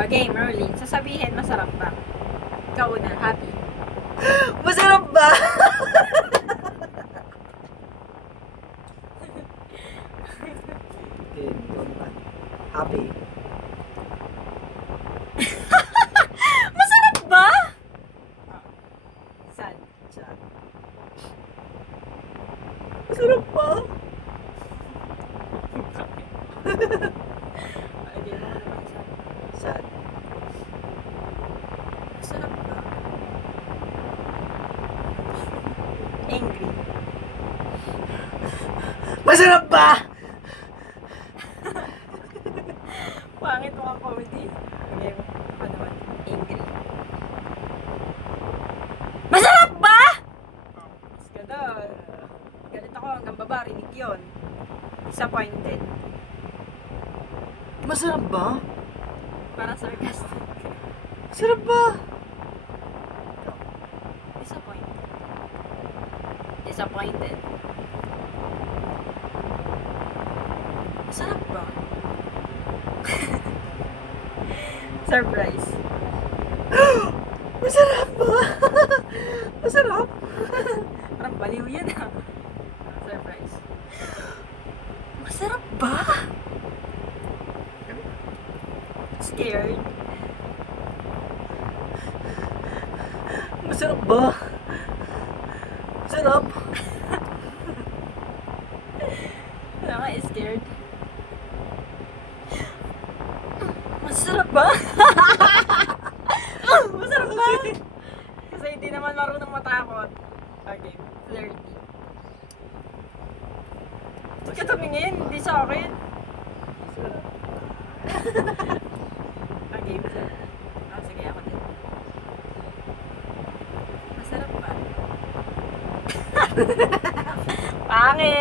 Okay, Merlin. Sasabihin, masarap ba? Ikaw una, happy. Masarap ba? Happy. Masarap ba? Sad. Sad. Masarap ba? Okay, mo naman sad. Sad. Masarap ba? Angry. Masarap ba? Pangit mo ang comedy. Okay, ako naman. Angry. Masarap ba? Mas ganda. Galit ako hanggang baba, rinig yun. Disappointed. Masarap ba? Parang sarcastic. Masarap ba? Disappointed. Disappointed. Masarap ba? Surprise. Masarap ba? Masarap? Parang baliw yan ah. Surprise. Masarap ba? Scared. Masarap ba? Masarap? Wala ka scared. Masarap ba? Masarap ba? Kasi hindi naman marunong matakot. Okay, flirty. Ba't ka tumingin? Hindi sa akin. Okay, masarap. Ah, sige, ako din. Masarap ba? Pangit!